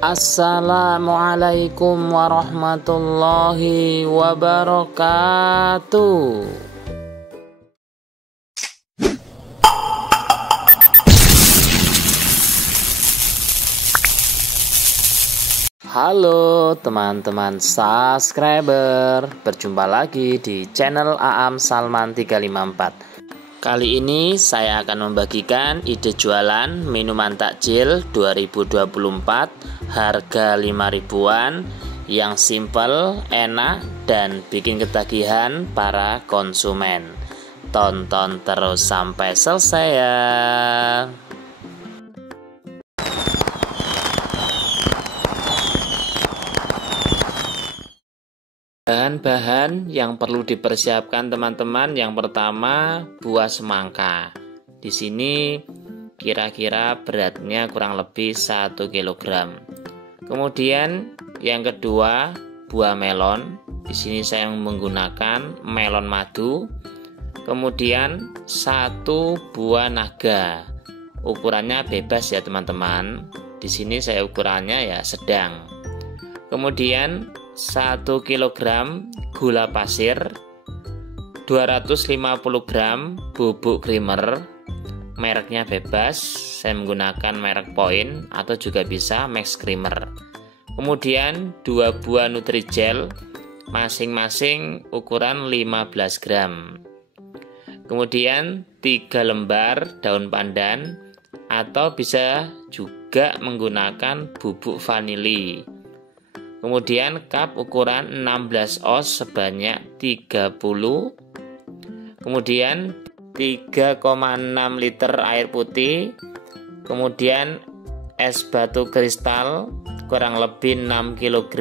Assalamualaikum warahmatullahi wabarakatuh. Halo teman-teman subscriber, berjumpa lagi di channel Aam Salman 354. Kali ini saya akan membagikan ide jualan minuman takjil 2024 harga 5 ribuan yang simple, enak, dan bikin ketagihan para konsumen. Tonton terus sampai selesai ya. Bahan-bahan yang perlu dipersiapkan teman-teman, yang pertama buah semangka. Di sini kira-kira beratnya kurang lebih 1 kg. Kemudian yang kedua buah melon. Di sini saya menggunakan melon madu. Kemudian 1 buah naga. Ukurannya bebas ya teman-teman. Di sini saya ukurannya ya sedang. Kemudian 1 kg gula pasir, 250 gram bubuk creamer, mereknya bebas, saya menggunakan merek Point atau juga bisa Max Creamer. Kemudian 2 buah Nutrijel, masing-masing ukuran 15 gram. Kemudian 3 lembar daun pandan atau bisa juga menggunakan bubuk vanili. Kemudian cup ukuran 16 oz sebanyak 30. Kemudian 3,6 liter air putih. Kemudian es batu kristal kurang lebih 6 kg.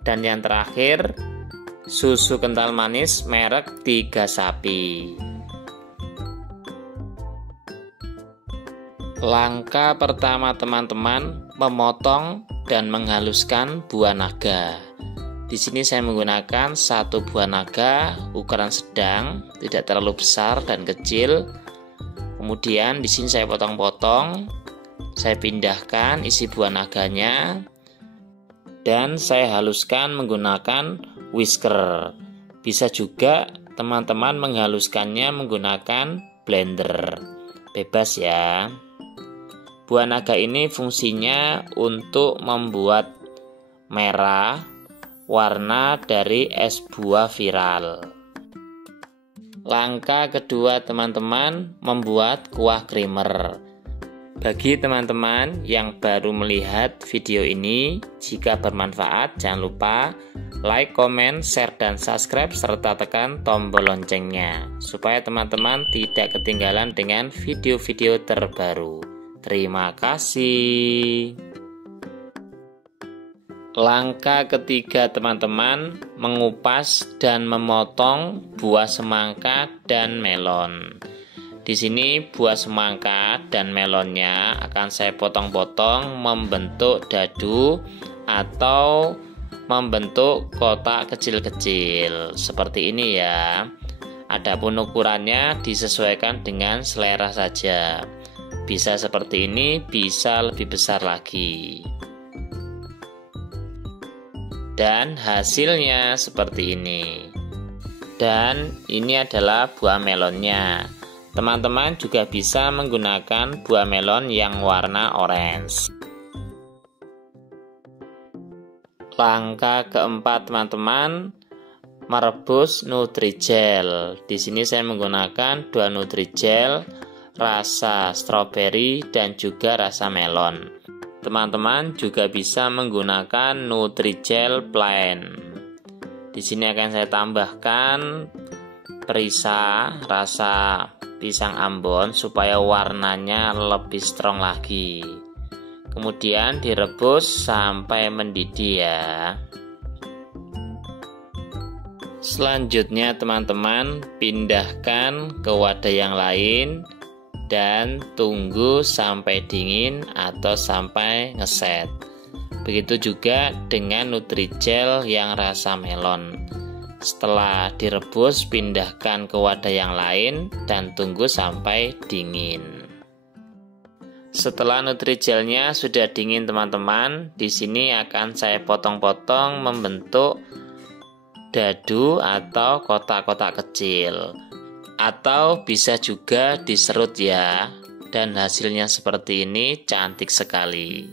Dan yang terakhir susu kental manis merek 3 Sapi. Langkah pertama teman-teman, memotong dan menghaluskan buah naga. Di sini saya menggunakan 1 buah naga ukuran sedang, tidak terlalu besar dan kecil. Kemudian di sini saya potong-potong, saya pindahkan isi buah naganya dan saya haluskan menggunakan whisker. Bisa juga teman-teman menghaluskannya menggunakan blender. Bebas ya. Buah naga ini fungsinya untuk membuat merah warna dari es buah viral. Langkah kedua teman-teman, membuat kuah creamer. Bagi teman-teman yang baru melihat video ini, jika bermanfaat jangan lupa like, comment, share, dan subscribe serta tekan tombol loncengnya supaya teman-teman tidak ketinggalan dengan video-video terbaru. Terima kasih. Langkah ketiga teman-teman, mengupas dan memotong buah semangka dan melon. Di sini buah semangka dan melonnya akan saya potong-potong membentuk dadu atau membentuk kotak kecil-kecil seperti ini ya. Adapun ukurannya disesuaikan dengan selera saja. Bisa seperti ini, bisa lebih besar lagi. Dan hasilnya seperti ini. Dan ini adalah buah melonnya. Teman-teman juga bisa menggunakan buah melon yang warna orange. Langkah keempat teman-teman, merebus Nutrijel. Di sini saya menggunakan 2 Nutrijel rasa stroberi dan juga rasa melon. Teman-teman juga bisa menggunakan Nutrijel plain. Di sini akan saya tambahkan perisa rasa pisang Ambon supaya warnanya lebih strong lagi. Kemudian direbus sampai mendidih ya. Selanjutnya teman-teman, pindahkan ke wadah yang lain dan tunggu sampai dingin atau sampai ngeset. Begitu juga dengan Nutrijel yang rasa melon. Setelah direbus, pindahkan ke wadah yang lain dan tunggu sampai dingin. Setelah Nutrigelnya sudah dingin teman-teman, di sini akan saya potong-potong membentuk dadu atau kotak-kotak kecil. Atau bisa juga diserut ya. Dan hasilnya seperti ini, cantik sekali.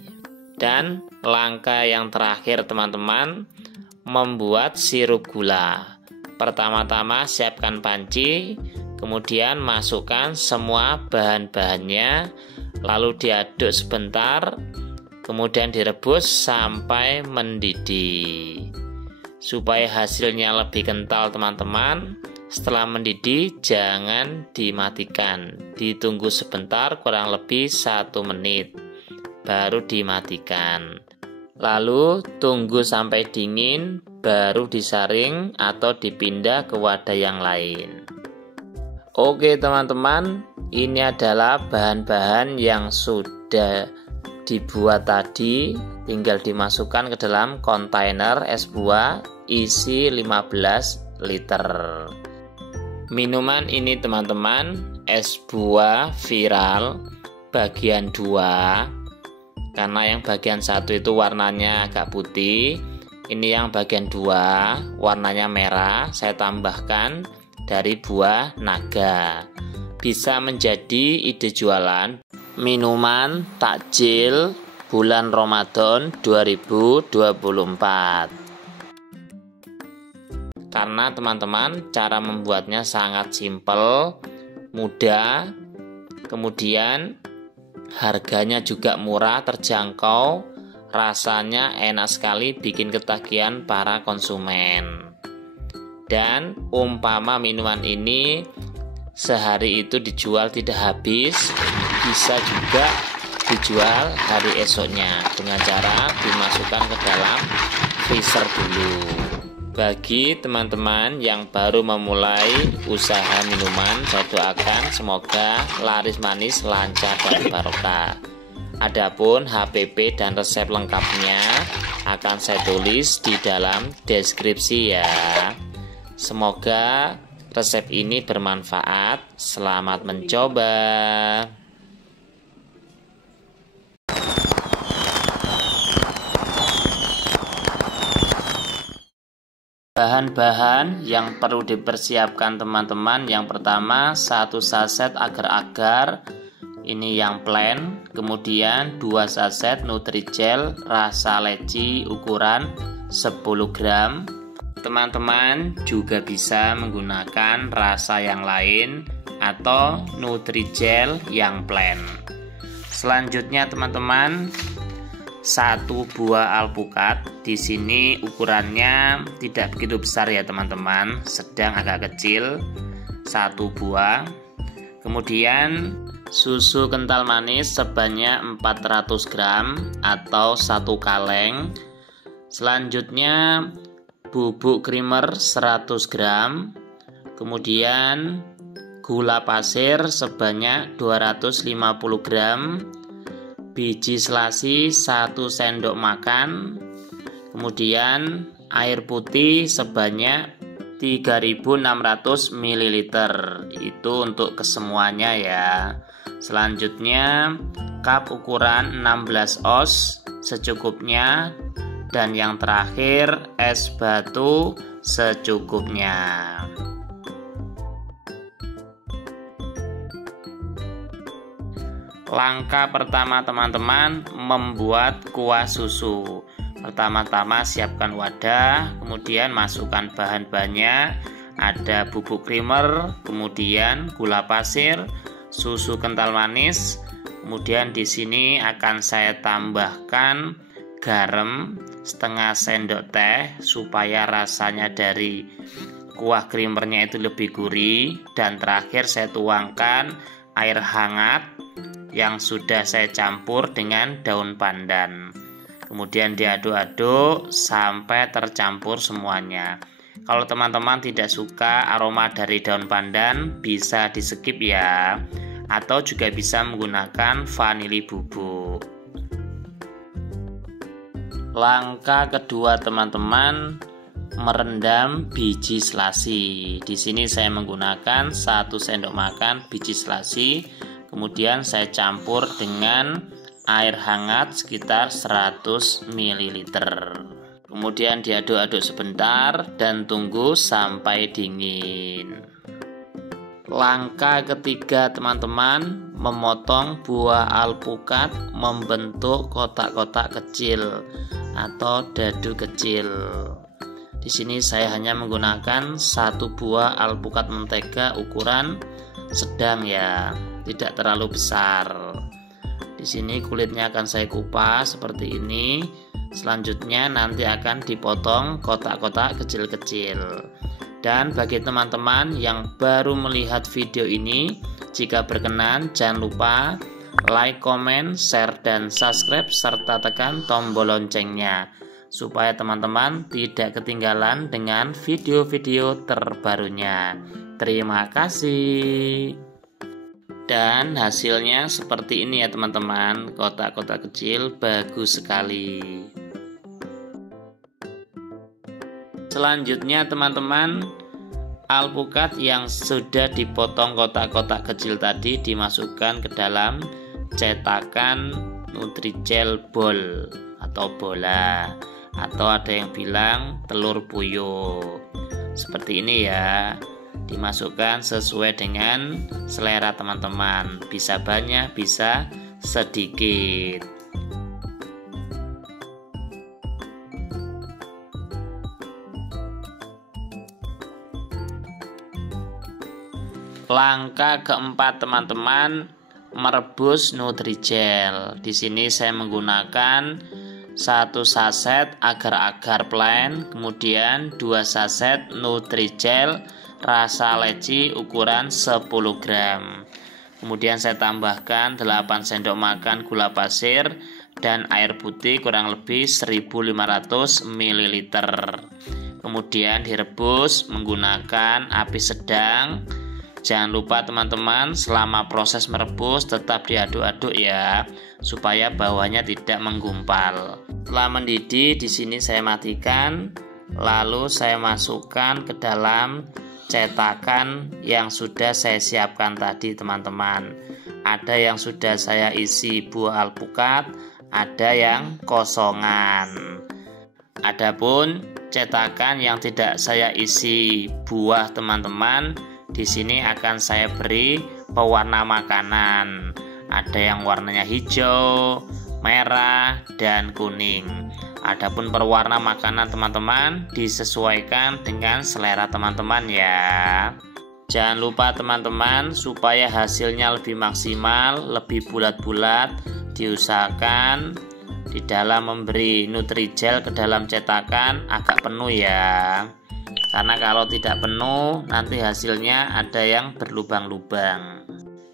Dan langkah yang terakhir teman-teman, membuat sirup gula. Pertama-tama siapkan panci, kemudian masukkan semua bahan-bahannya, lalu diaduk sebentar, kemudian direbus sampai mendidih. Supaya hasilnya lebih kental teman-teman, setelah mendidih jangan dimatikan. Ditunggu sebentar kurang lebih 1 menit, baru dimatikan. Lalu tunggu sampai dingin, baru disaring atau dipindah ke wadah yang lain. Oke teman-teman, ini adalah bahan-bahan yang sudah dibuat tadi, tinggal dimasukkan ke dalam kontainer es buah isi 15 liter. Minuman ini teman-teman, es buah viral bagian 2, karena yang bagian 1 itu warnanya agak putih, ini yang bagian 2 warnanya merah, saya tambahkan dari buah naga. Bisa menjadi ide jualan minuman takjil bulan Ramadan 2024. Karena teman-teman cara membuatnya sangat simpel, mudah, kemudian harganya juga murah, terjangkau, rasanya enak sekali, bikin ketagihan para konsumen. Dan umpama minuman ini sehari itu dijual tidak habis, bisa juga dijual hari esoknya dengan cara dimasukkan ke dalam freezer dulu. Bagi teman-teman yang baru memulai usaha minuman, saya doakan semoga laris manis, lancar dan barokah. Adapun HPP dan resep lengkapnya akan saya tulis di dalam deskripsi ya. Semoga resep ini bermanfaat. Selamat mencoba. Bahan-bahan yang perlu dipersiapkan teman-teman, yang pertama 1 saset agar-agar, ini yang plain, kemudian 2 saset Nutrigel rasa leci ukuran 10 gram. Teman-teman juga bisa menggunakan rasa yang lain atau Nutrigel yang plain. Selanjutnya teman-teman, 1 buah alpukat. Di sini ukurannya tidak begitu besar ya teman-teman, sedang agak kecil. 1 buah. Kemudian susu kental manis sebanyak 400 gram atau 1 kaleng. Selanjutnya bubuk creamer 100 gram. Kemudian gula pasir sebanyak 250 gram. Biji selasi 1 sendok makan. Kemudian air putih sebanyak 3600 ml. Itu untuk kesemuanya ya. Selanjutnya cup ukuran 16 oz secukupnya. Dan yang terakhir es batu secukupnya. Langkah pertama teman-teman, membuat kuah susu. Pertama-tama siapkan wadah, kemudian masukkan bahan-bahannya. Ada bubuk creamer, kemudian gula pasir, susu kental manis. Kemudian di sini akan saya tambahkan garam setengah sendok teh supaya rasanya dari kuah creamernya itu lebih gurih. Dan terakhir saya tuangkan air hangat yang sudah saya campur dengan daun pandan. Kemudian diaduk-aduk sampai tercampur semuanya. Kalau teman-teman tidak suka aroma dari daun pandan, bisa di skip ya. Atau juga bisa menggunakan vanili bubuk. Langkah kedua teman-teman, merendam biji selasi. Di sini saya menggunakan 1 sendok makan biji selasi. Kemudian saya campur dengan air hangat sekitar 100 ml. Kemudian diaduk-aduk sebentar dan tunggu sampai dingin. Langkah ketiga teman-teman, memotong buah alpukat membentuk kotak-kotak kecil atau dadu kecil. Di sini saya hanya menggunakan satu buah alpukat mentega ukuran sedang ya, tidak terlalu besar. Di sini kulitnya akan saya kupas seperti ini. Selanjutnya nanti akan dipotong kotak-kotak kecil-kecil. Dan bagi teman-teman yang baru melihat video ini, jika berkenan jangan lupa like, comment, share, dan subscribe serta tekan tombol loncengnya supaya teman-teman tidak ketinggalan dengan video-video terbarunya. Terima kasih. Dan hasilnya seperti ini ya teman-teman, kotak-kotak kecil bagus sekali. Selanjutnya teman-teman, alpukat yang sudah dipotong kotak-kotak kecil tadi dimasukkan ke dalam cetakan Nutrijel ball atau bola, atau ada yang bilang telur puyuh. Seperti ini ya. Dimasukkan sesuai dengan selera teman-teman, bisa banyak bisa sedikit. Langkah keempat teman-teman, merebus Nutrijel. Di sini saya menggunakan 1 saset agar-agar plain, kemudian 2 saset Nutrijel rasa leci ukuran 10 gram. Kemudian saya tambahkan 8 sendok makan gula pasir dan air putih kurang lebih 1500 ml. Kemudian direbus menggunakan api sedang. Jangan lupa teman-teman, selama proses merebus tetap diaduk-aduk ya, supaya bawahnya tidak menggumpal. Setelah mendidih, di sini saya matikan, lalu saya masukkan ke dalam cetakan yang sudah saya siapkan tadi teman-teman. Ada yang sudah saya isi buah alpukat, ada yang kosongan. Adapun cetakan yang tidak saya isi buah teman-teman, di sini akan saya beri pewarna makanan. Ada yang warnanya hijau, merah, dan kuning. Adapun berwarna makanan teman-teman disesuaikan dengan selera teman-teman ya. Jangan lupa teman-teman, supaya hasilnya lebih maksimal, lebih bulat-bulat, diusahakan di dalam memberi Nutrijel ke dalam cetakan agak penuh ya. Karena kalau tidak penuh nanti hasilnya ada yang berlubang-lubang.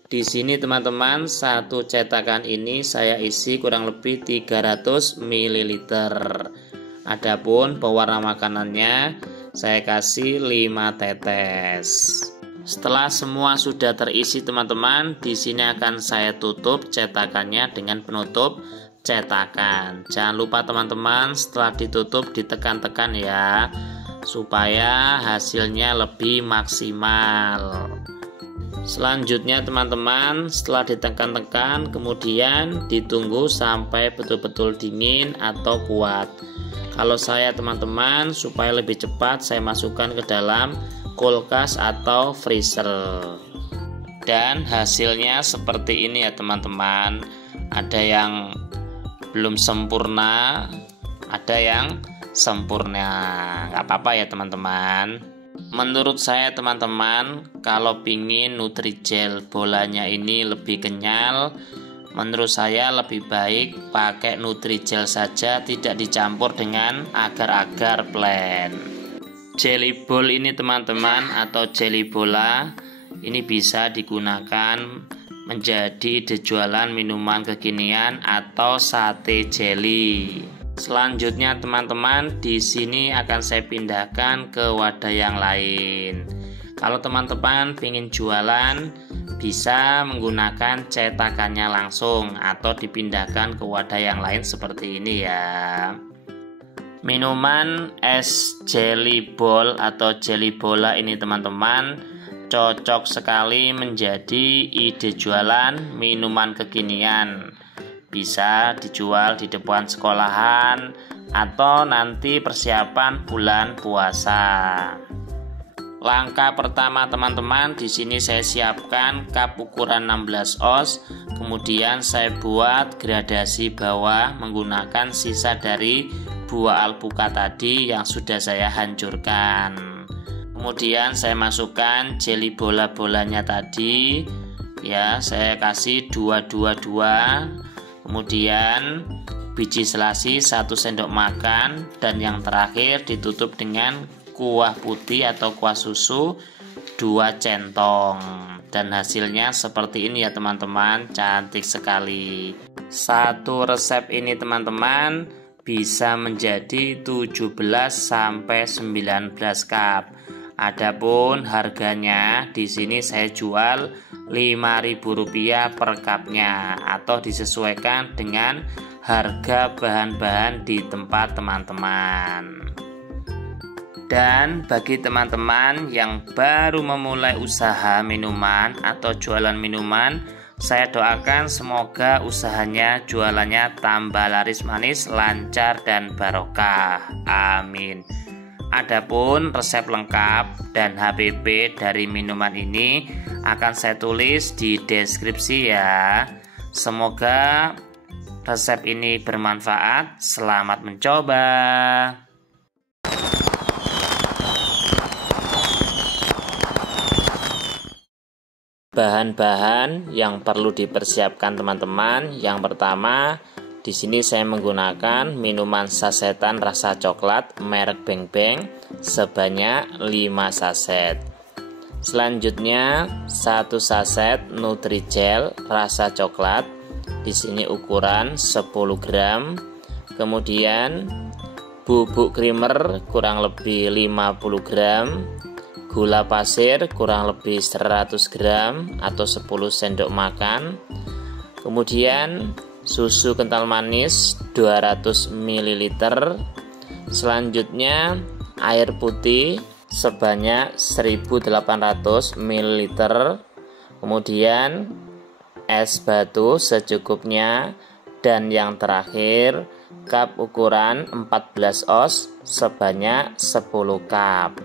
Di sini teman-teman, satu cetakan ini saya isi kurang lebih 300 ml. Adapun pewarna makanannya saya kasih 5 tetes. Setelah semua sudah terisi teman-teman, di sini akan saya tutup cetakannya dengan penutup cetakan. Jangan lupa teman-teman, setelah ditutup ditekan-tekan ya, supaya hasilnya lebih maksimal. Selanjutnya teman-teman, setelah ditekan-tekan kemudian ditunggu sampai betul-betul dingin atau kuat. Kalau saya teman-teman, supaya lebih cepat saya masukkan ke dalam kulkas atau freezer. Dan hasilnya seperti ini ya teman-teman. Ada yang belum sempurna, ada yang sempurna. Nggak apa-apa ya teman-teman. Menurut saya teman-teman, kalau pingin Nutrijel bolanya ini lebih kenyal, menurut saya lebih baik pakai Nutrijel saja, tidak dicampur dengan agar-agar plain. Jelly ball ini teman-teman, atau jelly bola, ini bisa digunakan menjadi ide jualan minuman kekinian atau sate jelly. Selanjutnya teman-teman, di sini akan saya pindahkan ke wadah yang lain. Kalau teman-teman ingin jualan, bisa menggunakan cetakannya langsung atau dipindahkan ke wadah yang lain seperti ini ya. Minuman es jelly ball atau jelly bola ini teman-teman cocok sekali menjadi ide jualan minuman kekinian. Bisa dijual di depan sekolahan atau nanti persiapan bulan puasa. Langkah pertama teman-teman, di sini saya siapkan cup ukuran 16 oz. Kemudian saya buat gradasi bawah menggunakan sisa dari buah alpukat tadi yang sudah saya hancurkan. Kemudian saya masukkan jelly bola-bolanya tadi. Ya, saya kasih 2. Kemudian biji selasi 1 sendok makan, dan yang terakhir ditutup dengan kuah putih atau kuah susu 2 centong. Dan hasilnya seperti ini ya teman-teman, cantik sekali. Satu resep ini teman-teman bisa menjadi 17 sampai 19 cup. Adapun harganya di sini saya jual Rp5.000 per cupnya, atau disesuaikan dengan harga bahan-bahan di tempat teman-teman. Dan bagi teman-teman yang baru memulai usaha minuman atau jualan minuman, saya doakan semoga usahanya, jualannya tambah laris manis, lancar dan barokah. Amin. Adapun resep lengkap dan HPP dari minuman ini akan saya tulis di deskripsi ya. Semoga resep ini bermanfaat. Selamat mencoba. Bahan-bahan yang perlu dipersiapkan teman-teman. Yang pertama, di sini saya menggunakan minuman sasetan rasa coklat merek Beng Beng sebanyak 5 saset. Selanjutnya 1 saset Nutrijel rasa coklat. Di sini ukuran 10 gram. Kemudian bubuk creamer kurang lebih 50 gram. Gula pasir kurang lebih 100 gram atau 10 sendok makan. Kemudian susu kental manis 200 ml. Selanjutnya air putih sebanyak 1800 ml. Kemudian es batu secukupnya. Dan yang terakhir cup ukuran 14 oz sebanyak 10 cup.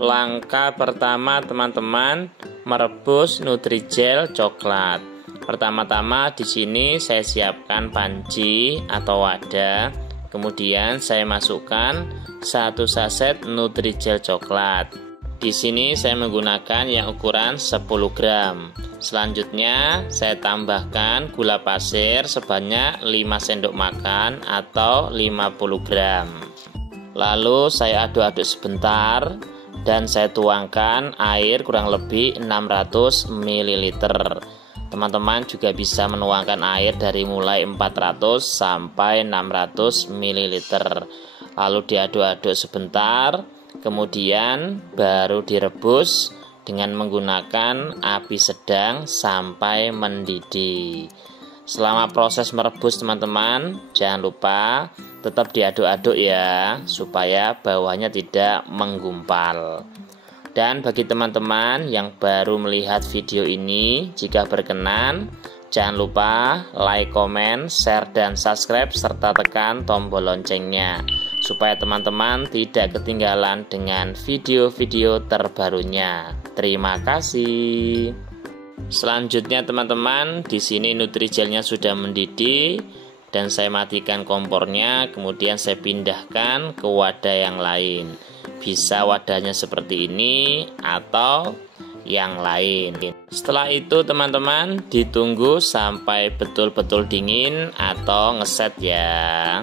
Langkah pertama teman-teman, merebus Nutrijel coklat. Pertama-tama di sini saya siapkan panci atau wadah. Kemudian saya masukkan 1 saset Nutrijel coklat. Di sini saya menggunakan yang ukuran 10 gram. Selanjutnya saya tambahkan gula pasir sebanyak 5 sendok makan atau 50 gram. Lalu saya aduk-aduk sebentar. Dan saya tuangkan air kurang lebih 600 ml. Teman-teman juga bisa menuangkan air dari mulai 400 sampai 600 ml. Lalu diaduk-aduk sebentar, kemudian baru direbus dengan menggunakan api sedang sampai mendidih. Selama proses merebus teman-teman, jangan lupa tetap diaduk-aduk ya, supaya bawahnya tidak menggumpal. Dan bagi teman-teman yang baru melihat video ini, jika berkenan, jangan lupa like, comment, share, dan subscribe, serta tekan tombol loncengnya, supaya teman-teman tidak ketinggalan dengan video-video terbarunya. Terima kasih. Selanjutnya teman-teman, di sini Nutrijelnya sudah mendidih dan saya matikan kompornya, kemudian saya pindahkan ke wadah yang lain. Bisa wadahnya seperti ini atau yang lain. Setelah itu teman-teman, ditunggu sampai betul-betul dingin atau ngeset ya.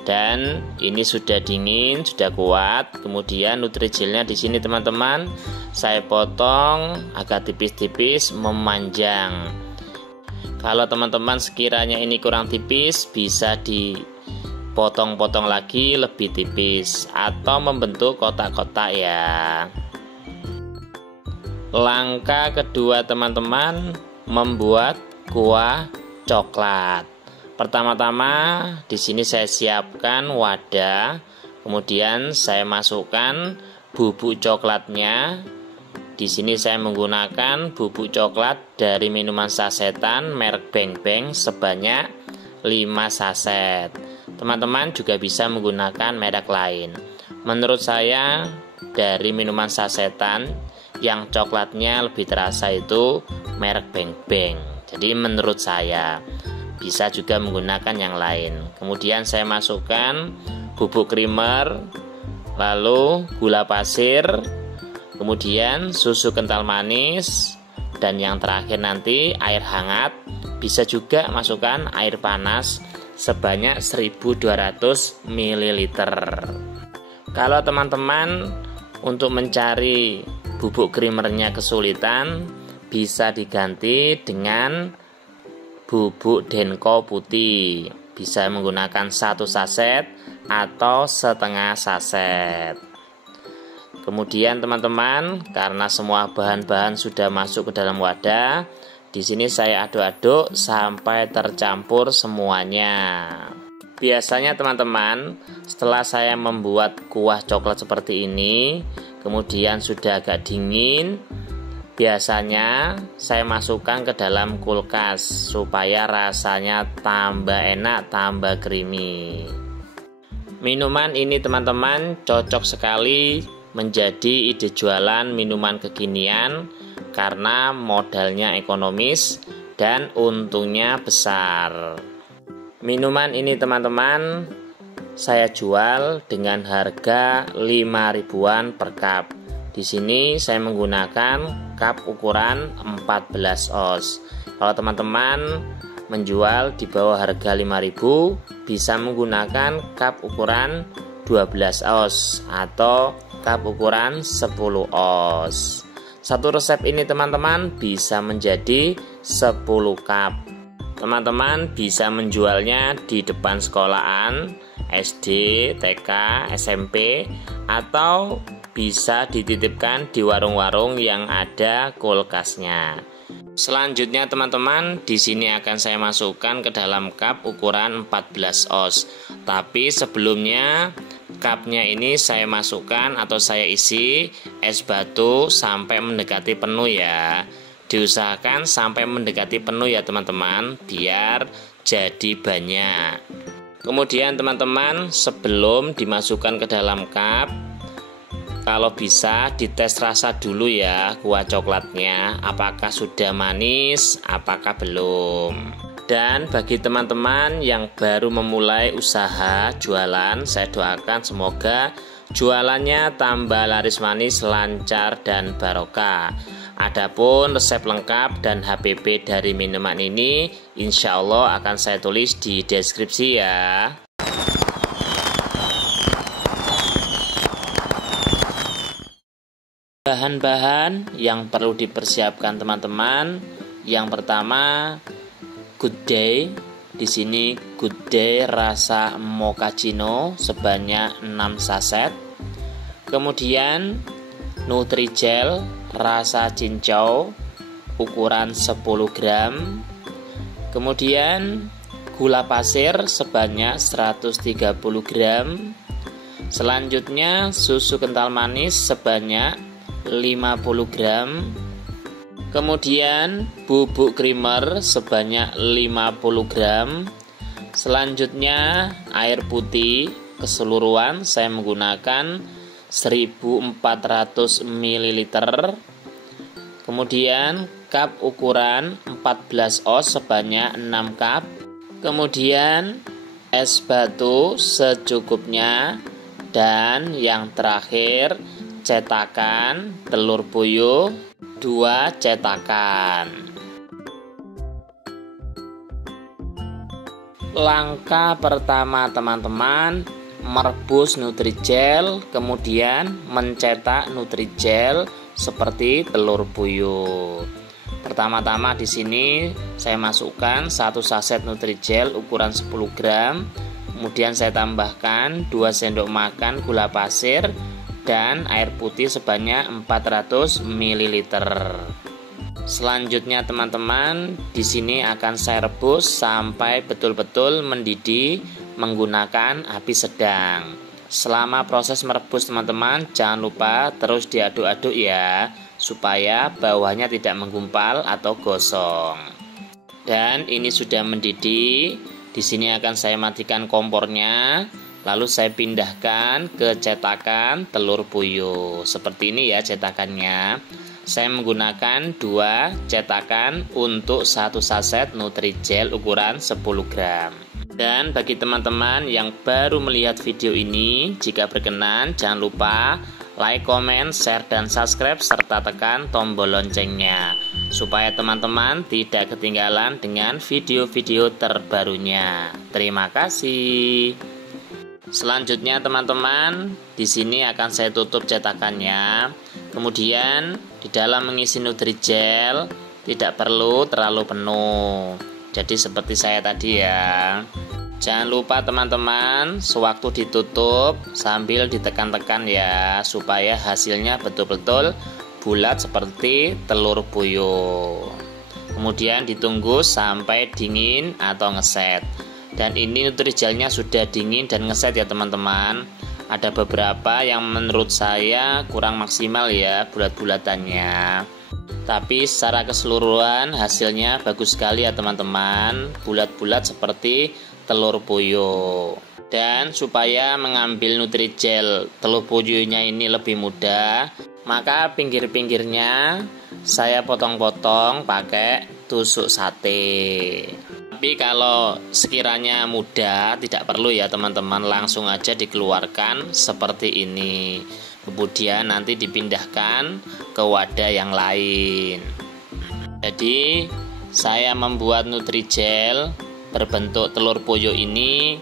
Dan ini sudah dingin, sudah kuat. Kemudian Nutrijelnya di sini teman-teman, saya potong agak tipis-tipis, memanjang. Kalau teman-teman sekiranya ini kurang tipis, bisa dipotong-potong lagi lebih tipis atau membentuk kotak-kotak ya. Langkah kedua teman-teman, membuat kuah coklat. Pertama-tama di sini saya siapkan wadah, kemudian saya masukkan bubuk coklatnya. Di sini saya menggunakan bubuk coklat dari minuman sasetan merek Beng Beng sebanyak 5 saset. Teman-teman juga bisa menggunakan merek lain. Menurut saya dari minuman sasetan yang coklatnya lebih terasa itu merek Beng Beng. Jadi menurut saya bisa juga menggunakan yang lain. Kemudian saya masukkan bubuk creamer, lalu gula pasir, kemudian susu kental manis, dan yang terakhir nanti air hangat. Bisa juga masukkan air panas sebanyak 1200 ml. Kalau teman-teman untuk mencari bubuk creamernya kesulitan, bisa diganti dengan bubuk denko putih. Bisa menggunakan 1 saset atau setengah saset. Kemudian teman-teman, karena semua bahan-bahan sudah masuk ke dalam wadah, di sini saya aduk-aduk sampai tercampur semuanya. Biasanya teman-teman, setelah saya membuat kuah coklat seperti ini, kemudian sudah agak dingin, biasanya saya masukkan ke dalam kulkas supaya rasanya tambah enak, tambah creamy. Minuman ini teman-teman cocok sekali menjadi ide jualan minuman kekinian karena modalnya ekonomis dan untungnya besar. Minuman ini teman-teman saya jual dengan harga 5 ribuan per cup. Di sini saya menggunakan cup ukuran 14 oz. Kalau teman-teman menjual di bawah harga 5.000, bisa menggunakan cup ukuran 12 oz atau cup ukuran 10 oz. Satu resep ini teman-teman bisa menjadi 10 cup. Teman-teman bisa menjualnya di depan sekolahan, SD, TK, SMP, atau bisa dititipkan di warung-warung yang ada kulkasnya. Selanjutnya teman-teman, di sini akan saya masukkan ke dalam cup ukuran 14 oz. Tapi sebelumnya cupnya ini saya masukkan atau saya isi es batu sampai mendekati penuh ya. Diusahakan sampai mendekati penuh ya teman-teman, biar jadi banyak. Kemudian teman-teman, sebelum dimasukkan ke dalam cup, kalau bisa dites rasa dulu ya kuah coklatnya, apakah sudah manis, apakah belum. Dan bagi teman-teman yang baru memulai usaha jualan, saya doakan semoga jualannya tambah laris manis, lancar, dan barokah. Adapun resep lengkap dan HPP dari minuman ini insya Allah akan saya tulis di deskripsi ya. Bahan-bahan yang perlu dipersiapkan teman-teman. Yang pertama, Good Day. Di sini Good Day rasa mochaccino sebanyak 6 saset. Kemudian Nutrijel rasa cincau ukuran 10 gram. Kemudian gula pasir sebanyak 130 gram. Selanjutnya susu kental manis sebanyak 50 gram. Kemudian bubuk creamer sebanyak 50 gram. Selanjutnya air putih keseluruhan saya menggunakan 1400 ml. Kemudian cup ukuran 14 oz sebanyak 6 cup. Kemudian es batu secukupnya. Dan yang terakhir cetakan telur puyuh 2 cetakan. Langkah pertama teman-teman, merebus Nutrijel, kemudian mencetak Nutrijel seperti telur puyuh. Pertama-tama di sini saya masukkan 1 saset Nutrijel ukuran 10 gram. Kemudian saya tambahkan 2 sendok makan gula pasir dan air putih sebanyak 400 ml. Selanjutnya teman-teman, di sini akan saya rebus sampai betul-betul mendidih menggunakan api sedang. Selama proses merebus teman-teman, jangan lupa terus diaduk-aduk ya, supaya bawahnya tidak menggumpal atau gosong. Dan ini sudah mendidih. Di sini akan saya matikan kompornya, lalu saya pindahkan ke cetakan telur puyuh. Seperti ini ya cetakannya. Saya menggunakan 2 cetakan untuk 1 saset Nutrijel ukuran 10 gram. Dan bagi teman-teman yang baru melihat video ini, jika berkenan jangan lupa like, comment, share, dan subscribe serta tekan tombol loncengnya supaya teman-teman tidak ketinggalan dengan video-video terbarunya. Terima kasih. Selanjutnya teman-teman, di sini akan saya tutup cetakannya. Kemudian di dalam mengisi Nutrijel tidak perlu terlalu penuh. Jadi seperti saya tadi ya. Jangan lupa teman-teman, sewaktu ditutup sambil ditekan-tekan ya, supaya hasilnya betul-betul bulat seperti telur puyuh. Kemudian ditunggu sampai dingin atau ngeset. Dan ini Nutrijelnya sudah dingin dan ngeset ya teman-teman. Ada beberapa yang menurut saya kurang maksimal ya bulat-bulatannya. Tapi secara keseluruhan hasilnya bagus sekali ya teman-teman. Bulat-bulat seperti telur puyuh. Dan supaya mengambil Nutrijel telur puyuhnya ini lebih mudah, maka pinggir-pinggirnya saya potong-potong pakai tusuk sate. Tapi kalau sekiranya mudah, tidak perlu ya teman-teman, langsung aja dikeluarkan seperti ini. Kemudian nanti dipindahkan ke wadah yang lain. Jadi saya membuat Nutrijel berbentuk telur puyuh ini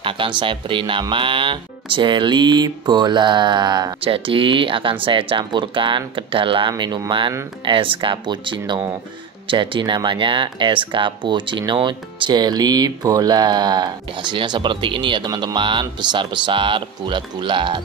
akan saya beri nama jelly bola. Jadi akan saya campurkan ke dalam minuman es cappuccino. Jadi namanya es cappuccino jelly bola. Hasilnya seperti ini ya teman-teman, besar-besar, bulat-bulat.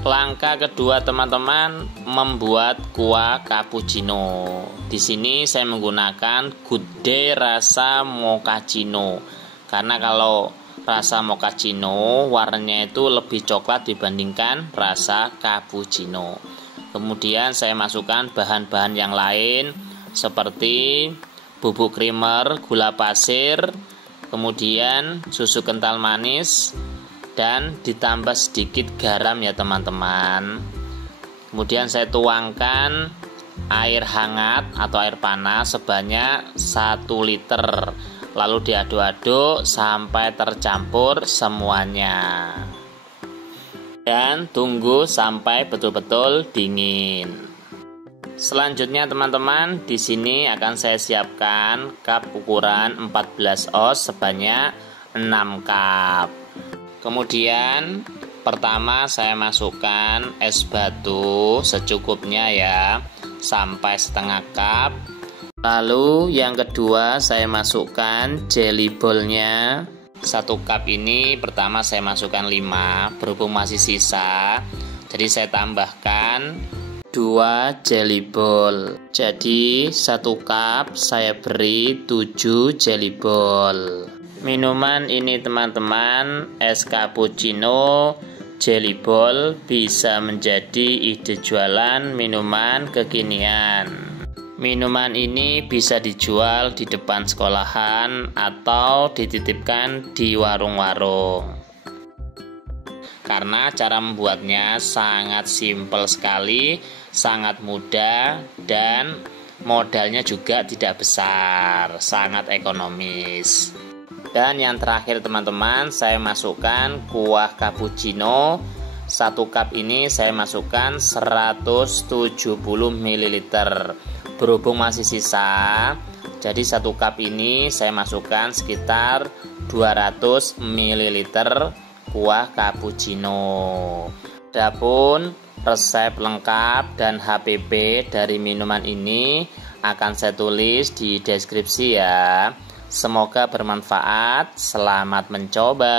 Langkah kedua teman-teman, membuat kuah cappuccino. Di sini saya menggunakan Good Day rasa mochaccino. Karena kalau rasa mochaccino warnanya itu lebih coklat dibandingkan rasa cappuccino. Kemudian saya masukkan bahan-bahan yang lain seperti bubuk creamer, gula pasir, kemudian susu kental manis, dan ditambah sedikit garam ya teman-teman. Kemudian saya tuangkan air hangat atau air panas sebanyak 1 liter. Lalu diaduk-aduk sampai tercampur semuanya. Dan tunggu sampai betul-betul dingin. Selanjutnya teman-teman, di sini akan saya siapkan cup ukuran 14 oz sebanyak 6 cup. Kemudian pertama saya masukkan es batu secukupnya ya, sampai setengah cup. Lalu yang kedua saya masukkan jelly ballnya. 1 cup ini pertama saya masukkan 5, berhubung masih sisa, jadi saya tambahkan 2 jelly ball. Jadi 1 cup saya beri 7 jelly ball. Minuman ini teman-teman, es cappuccino jelly ball, bisa menjadi ide jualan minuman kekinian. Minuman ini bisa dijual di depan sekolahan atau dititipkan di warung-warung. Karena cara membuatnya sangat simpel sekali, sangat mudah, dan modalnya juga tidak besar, sangat ekonomis. Dan yang terakhir teman-teman, saya masukkan kuah cappuccino. 1 cup ini saya masukkan 170 ml. Berhubung masih sisa, jadi 1 cup ini saya masukkan sekitar 200 ml kuah cappuccino. Adapun resep lengkap dan HPP dari minuman ini akan saya tulis di deskripsi ya. Semoga bermanfaat. Selamat mencoba.